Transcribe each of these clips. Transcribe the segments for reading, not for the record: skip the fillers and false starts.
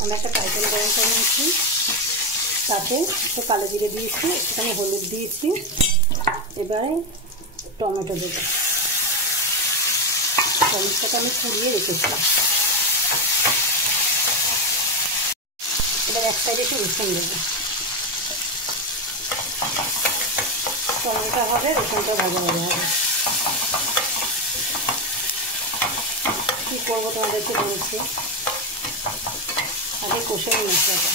আমি একটা fry pan গরম করে নিয়েছি, তাতে একটু কালো জিরে দিয়েছি, একটুখানি হলুদ দিয়েছি। এবারে টমেটো দেবো। টমেটোটাকে আমি কুড়িয়ে রেখেছি। এবার এক সাইডে একটু রসুন দেবো। টমেটোটা হবে, রসুনটা ভাজা ভাজা হবে। কী করবো তোমাদেরকে বলছি, আগে কষে নিই মশলাটা।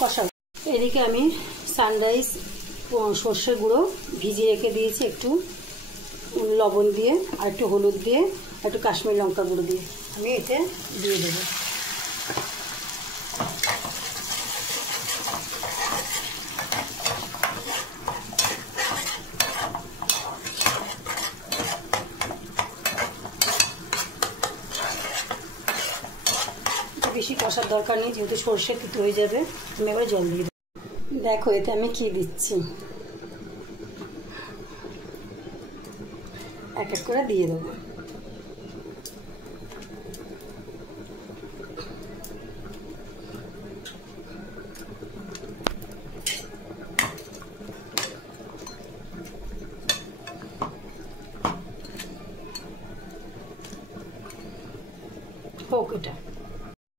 কষাও। এদিকে আমি সানরাইজ সর্ষের গুঁড়ো ভিজিয়ে রেখে দিয়েছি, একটু লবণ দিয়ে আর একটু হলুদ দিয়ে আর একটু কাশ্মীরি লঙ্কা গুঁড়ো দিয়ে আমি এতে দিয়ে দেবো। বেশি কষার দরকার নেই, যেহেতু সর্ষে তিতো হয়ে যাবে। আমি এবার জল দিয়ে দেবো। দেখো এতে আমি কি দিচ্ছি, এক এক করে দিয়ে দেবো। হোক এটা।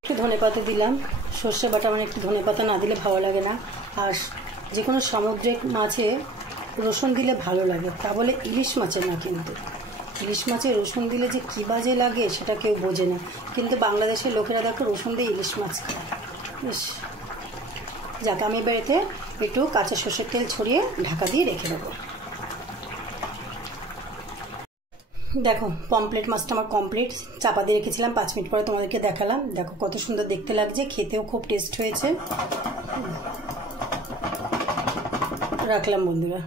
একটু ধনেপাতা দিলাম, সর্ষে বাটা মানে একটু ধনেপাতা না দিলে ভালো লাগে না। আর যে কোনো সামুদ্রিক মাছে রসুন দিলে ভালো লাগে, তা বলে ইলিশ মাছের না। কিন্তু ইলিশ মাছে রসুন দিলে যে কী বাজে লাগে সেটা কেউ বোঝে না, কিন্তু বাংলাদেশের লোকেরা দেখো রসুন দিয়ে ইলিশ মাছ খায়। বেশ, যাক আমি এবার এতে একটু কাঁচা সর্ষের তেল ছড়িয়ে ঢাকা দিয়ে রেখে দেবো। দেখো পমফ্রেট মাছটা আমার কমপ্লিট, চাপা দিয়ে রেখেছিলাম, 5 মিনিট পরে তোমাদেরকে দেখালাম। দেখো কত সুন্দর দেখতে লাগছে, খেতেও খুব টেস্ট হয়েছে। রাখলাম বন্ধুরা।